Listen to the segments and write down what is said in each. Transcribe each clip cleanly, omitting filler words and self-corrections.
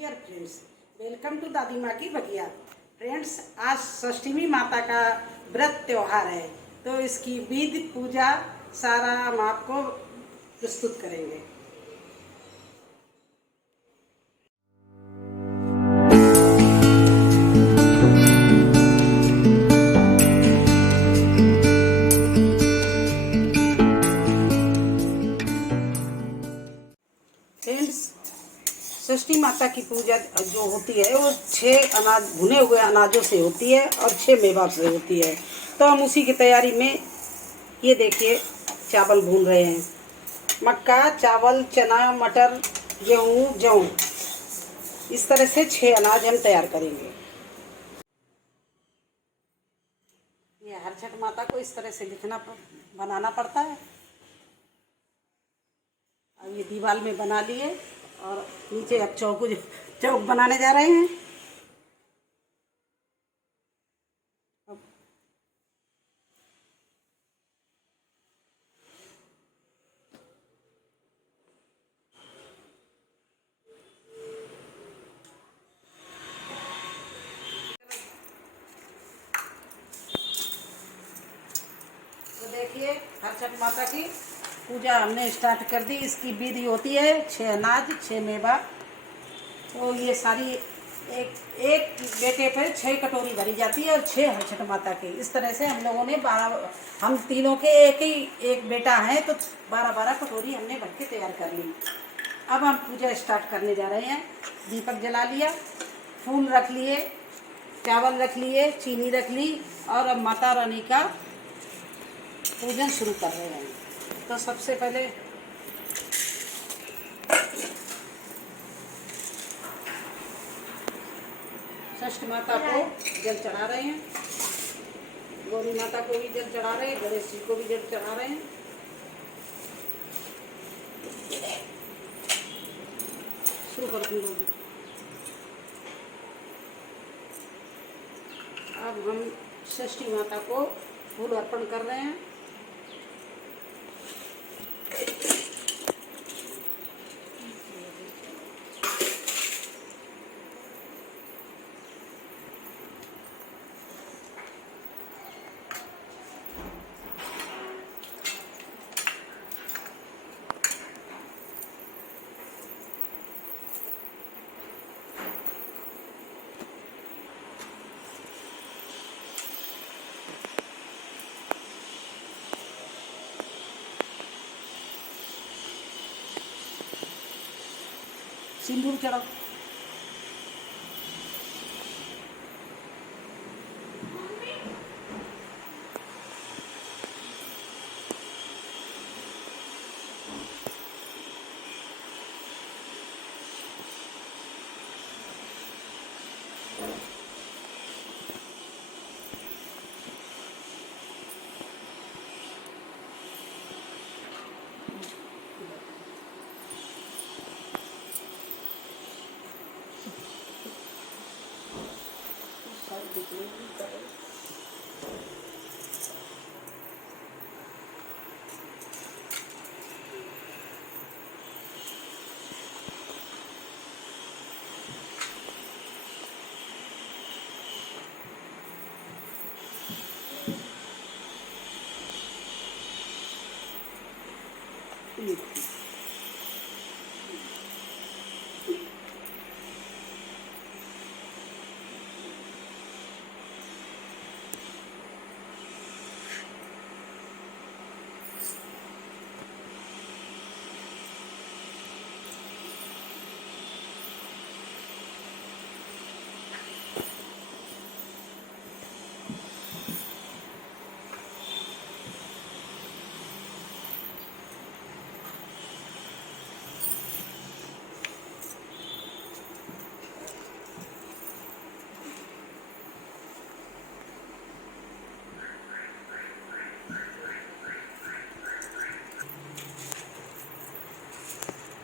Dear friends, welcome to दादी माँ की बगिया। फ्रेंड्स, आज षष्ठी माता का व्रत त्योहार है, तो इसकी विधि पूजा सारा हम आपको प्रस्तुत करेंगे। फ्रेंड्स, षष्ठी माता की पूजा जो होती है वो 6 अनाज, भुने हुए अनाजों से होती है और 6 मेवा से होती है। तो हम उसी की तैयारी में ये देखिए चावल भून रहे हैं। मक्का, चावल, चना, मटर, गेहूँ, जौ, इस तरह से 6 अनाज हम तैयार करेंगे। ये हर छठ माता को इस तरह से बनाना पड़ता है। अब ये दीवार में बना लिए और नीचे अब चौक बनाने जा रहे हैं। तो देखिए, हर छठ माता की पूजा हमने स्टार्ट कर दी। इसकी विधि होती है 6 अनाज, 6 मेवा। तो ये सारी एक बेटे पर 6 कटोरी भरी जाती है और 6 हर छठ माता के। इस तरह से हम लोगों ने 12, हम तीनों के एक बेटा है, तो 12-12 कटोरी हमने भर के तैयार कर ली। अब हम पूजा स्टार्ट करने जा रहे हैं। दीपक जला लिया, फूल रख लिए, चावल रख लिए, चीनी रख ली और अब माता रानी का पूजन शुरू कर रहे हैं। तो सबसे पहले षष्ठ माता को जल चढ़ा रहे हैं, गौरी माता को भी जल चढ़ा रहे हैं, गणेश जी को भी जल चढ़ा रहे हैं। शुरू कर दूँगी। अब हम षष्ठी माता को फूल अर्पण कर रहे हैं। सिंदूर चढ़ाओ।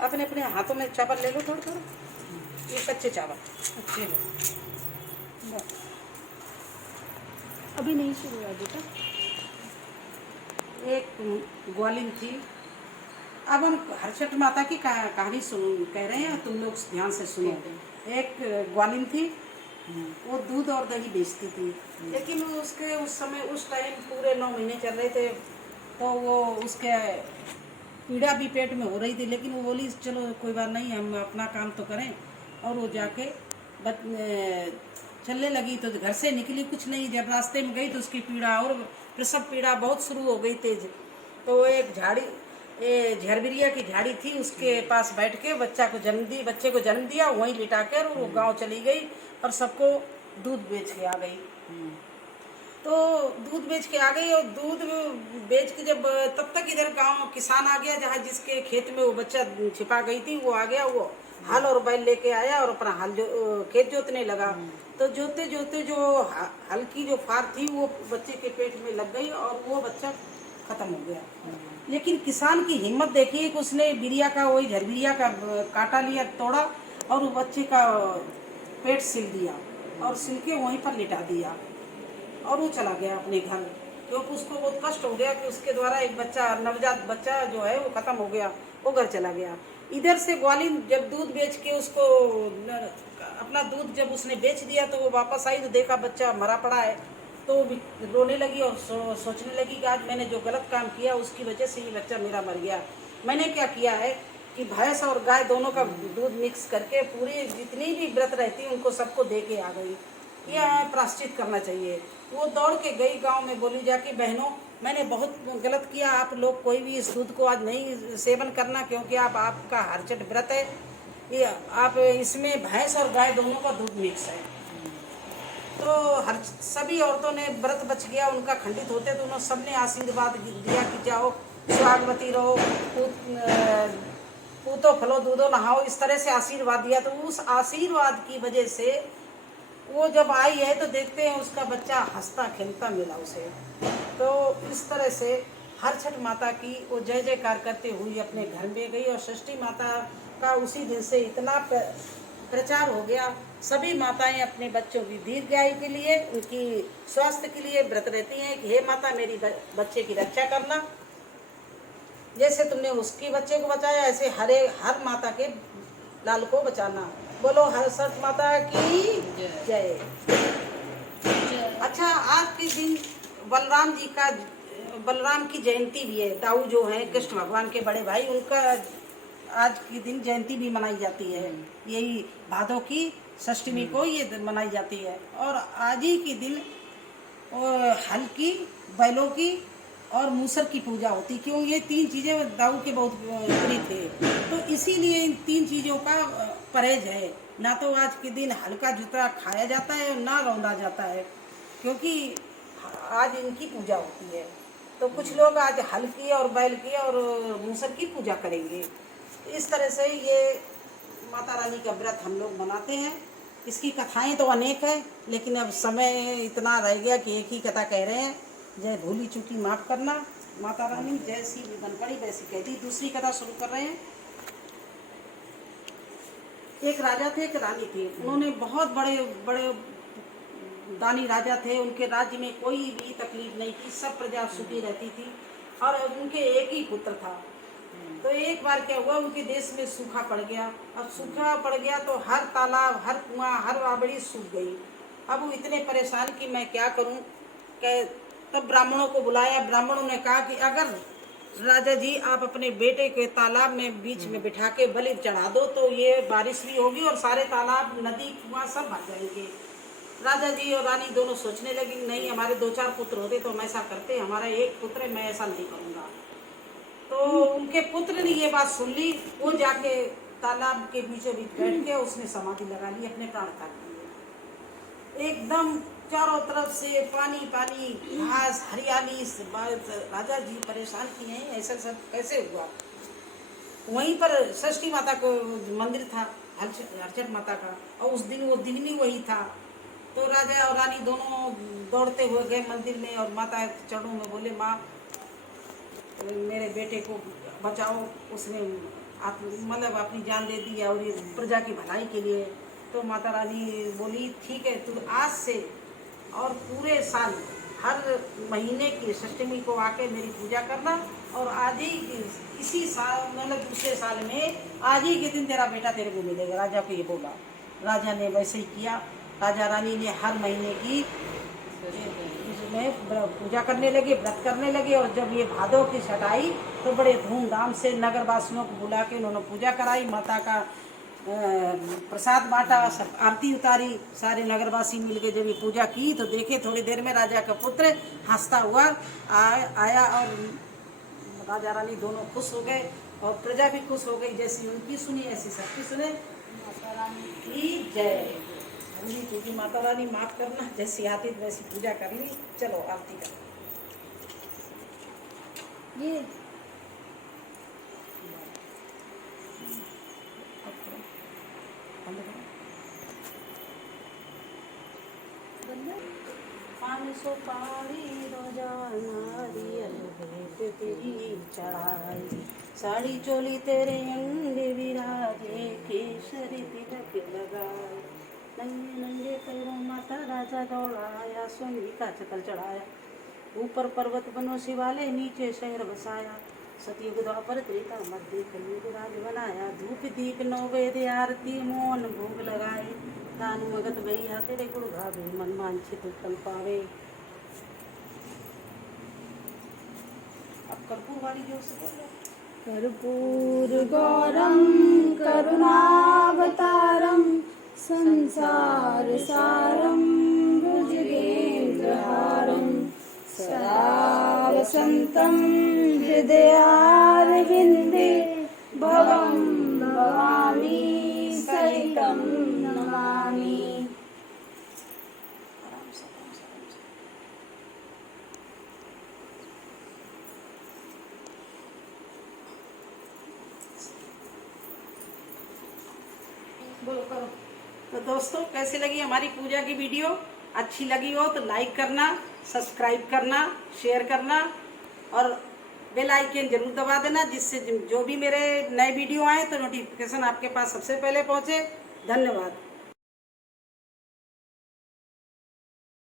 अपने अपने हाथों में चावल ले लो, थोड़ा थोड़ा, ये कच्चे चावल अच्छे लो। अभी नहीं शुरू हुआ बेटा। एक ग्वालिन थी, अब हम हरछठ माता की कहानी सुन कह रहे हैं, तुम लोग ध्यान से सुनो। एक ग्वालिन थी, वो दूध और दही बेचती थी, लेकिन उसके उस समय उस टाइम पूरे 9 महीने चल रहे थे, तो वो उसके पीड़ा भी पेट में हो रही थी, लेकिन वो बोली चलो कोई बात नहीं, हम अपना काम तो करें। और वो जाके चलने लगी, तो घर से निकली कुछ नहीं, जब रास्ते में गई तो उसकी पीड़ा और प्रसव पीड़ा बहुत शुरू हो गई तेज। तो वो एक झाड़ी, झरबिरिया की झाड़ी थी, उसके पास बैठ के बच्चे को जन्म दिया, वहीं लिटा कर वो गांव चली गई और सबको दूध बेच के आ गई। तो दूध बेच के आ गई, और दूध बेच के जब तब तक इधर गांव किसान आ गया, जहाँ जिसके खेत में वो बच्चा छिपा गई थी, वो आ गया, वो हल और बैल लेके आया और अपना खेत जोतने लगा। तो जोते जोते जो हल की जो फार थी वो बच्चे के पेट में लग गई और वो बच्चा खत्म हो गया। लेकिन किसान की हिम्मत देखिए कि उसने बिरिया का, वही झरबिरिया का काटा लिया, तोड़ा और वो बच्चे का पेट सिल दिया और सिल के वहीं पर लिटा दिया और वो चला गया अपने घर, क्योंकि उसको बहुत कष्ट हो गया कि उसके द्वारा एक बच्चा, नवजात बच्चा जो है वो खत्म हो गया, वो घर चला गया। इधर से ग्वालिन जब दूध बेच के उसको अपना दूध जब उसने बेच दिया, तो वो वापस आई तो देखा बच्चा मरा पड़ा है। तो वो रोने लगी और सोचने लगी कि आज मैंने जो गलत काम किया उसकी वजह से ये बच्चा मेरा मर गया। मैंने क्या किया है कि भैंस और गाय दोनों का दूध मिक्स करके पूरी जितनी भी व्रत रहती है उनको सबको दे के आ गई, यह प्रायश्चित करना चाहिए। वो दौड़ के गई गांव में, बोली जाके बहनों मैंने बहुत गलत किया, आप लोग कोई भी इस दूध को आज नहीं सेवन करना, क्योंकि आपका हरछठ व्रत है, ये आप इसमें भैंस और गाय दोनों का दूध मिक्स है। तो सभी औरतों ने व्रत बच गया उनका खंडित होते, तो उन्होंने सबने आशीर्वाद दिया कि जाओ सुहागवती रहो, पूतो फलो दूधो नहाओ, इस तरह से आशीर्वाद दिया। तो उस आशीर्वाद की वजह से वो जब आई है तो देखते हैं उसका बच्चा हंसता खेलता मिला उसे। तो इस तरह से हरछठ माता की वो जय जयकार करते हुए अपने घर में गई, और षष्ठी माता का उसी दिन से इतना प्रचार हो गया। सभी माताएं अपने बच्चों की दीर्घायु के लिए, उनकी स्वास्थ्य के लिए व्रत रहती हैं कि हे माता मेरी बच्चे की रक्षा करना, जैसे तुमने उसकी बच्चे को बचाया ऐसे हर माता के लाल को बचाना। बोलो हरछठ माता की जय। अच्छा, आज के दिन बलराम की जयंती भी है। दाऊ जो है कृष्ण भगवान के बड़े भाई, उनका आज के दिन जयंती भी मनाई जाती है। यही भादों की षष्ठी को ये मनाई जाती है। और आज ही के दिन हल की, बैलों की और मूसर की पूजा होती, क्यों ये 3 चीज़ें दाऊ के बहुत प्रिय थे। तो इसीलिए इन 3 चीज़ों का परहेज है। ना तो आज के दिन हल्का जूता खाया जाता है और ना रौंदा जाता है, क्योंकि आज इनकी पूजा होती है। तो कुछ लोग आज हल की और बैल की और मूसर की पूजा करेंगे। इस तरह से ये माता रानी का व्रत हम लोग मनाते हैं। इसकी कथाएं तो अनेक हैं, लेकिन अब समय इतना रह गया कि एक ही कथा कह रहे हैं। जय भूली चूकी माफ़ करना। माता रानी जैसी बन पड़ी वैसी कहती। दूसरी कथा शुरू कर रहे हैं। एक राजा थे, एक रानी थी। उन्होंने बहुत बड़े बड़े दानी राजा थे। उनके राज्य में कोई भी तकलीफ नहीं थी, सब प्रजा सुखी रहती थी, और उनके एक ही पुत्र था। तो एक बार क्या हुआ, उनके देश में सूखा पड़ गया। अब सूखा पड़ गया तो हर तालाब, हर कुआं, हर बावड़ी सूख गई। अब वो इतने परेशान कि मैं क्या करूं। तब ब्राह्मणों को बुलाया। ब्राह्मणों ने कहा कि अगर राजा जी आप अपने बेटे के तालाब में बीच में बिठा के बलि चढ़ा दो तो ये बारिश भी होगी और सारे तालाब, नदी, कुआं सब भर जाएंगे। राजा जी और रानी दोनों सोचने लगे, नहीं हमारे 2-4 पुत्र होते तो हम ऐसा करते, हमारा एक पुत्र है, मैं ऐसा नहीं करूँगा। तो उनके पुत्र ने ये बात सुन ली। वो जाके तालाब के बीचों बीच बैठ के उसने समाधि लगा ली, अपने प्राण त्याग दिए। एकदम चारों तरफ से पानी पानी, घास, हरियाली। राजा जी परेशान किए हैं, ऐसा सब कैसे हुआ। वहीं पर षष्ठी माता को मंदिर था, हरछठ माता का, और उस दिन वो दिन भी वही था। तो राजा और रानी दोनों दौड़ते हुए गए मंदिर में और माता के चरणों में बोले, माँ मेरे बेटे को बचाओ। उसने मतलब अपनी जान दे दी और ये प्रजा की भलाई के लिए। तो माता रानी बोली, ठीक है, तू आज से और पूरे साल हर महीने की षष्टमी को आके मेरी पूजा करना, और आज ही इसी साल मतलब दूसरे साल में आज ही के दिन तेरा बेटा तेरे को मिलेगा। राजा को ये बोला। राजा ने वैसे ही किया। राजा रानी ने हर महीने की में पूजा करने लगे, व्रत करने लगे, और जब ये भादों की छठ आई तो बड़े धूमधाम से नगर वासियों को बुला के उन्होंने पूजा कराई, माता का प्रसाद बांटा, सब आरती उतारी। सारे नगरवासी मिलके जब ये पूजा की तो देखे थोड़ी देर में राजा का पुत्र हंसता हुआ आया, और राजा रानी दोनों खुश हो गए और प्रजा भी खुश हो गई। जैसी उनकी सुनी ऐसी सबकी सुने। माता रानी की जय। जी क्योंकि माता रानी माफ करना, जैसी आती वैसी पूजा कर ली। चलो आरती कर ये पानी सो पारी रोजाना दियल भेंट तेरी चढ़ाई, साड़ी चोली तेरे अंग विराजे, केसरी तिलक लगाए, नंगे नंगे पैरों माता राजा दौड़ाया, सोने का चकल चढ़ाया, ऊपर पर्वत बनो शिवालय, नीचे शहर बसाया, सतयुग द्वापर त्रेता मध्य कलयुग राज बनाया, धूप दीप नौ वेद आरती मौन भोग लगाए, दान मगत भैया तेरे गुण गावे, मन वांछित फल पावे। अब कर्पूर वाली जोर से बोलो। कर्पूर गौरम करुणावतारम संसार सारम भुजगेन्द्रहारम सदा वसंतम हृदयारविंदे भवं भवानी सहितं नमामि। बोलो करो। तो दोस्तों कैसी लगी हमारी पूजा की वीडियो? अच्छी लगी हो तो लाइक करना, सब्सक्राइब करना, शेयर करना और बेल आइकन जरूर दबा देना, जिससे जो भी मेरे नए वीडियो आए तो नोटिफिकेशन आपके पास सबसे पहले पहुंचे। धन्यवाद।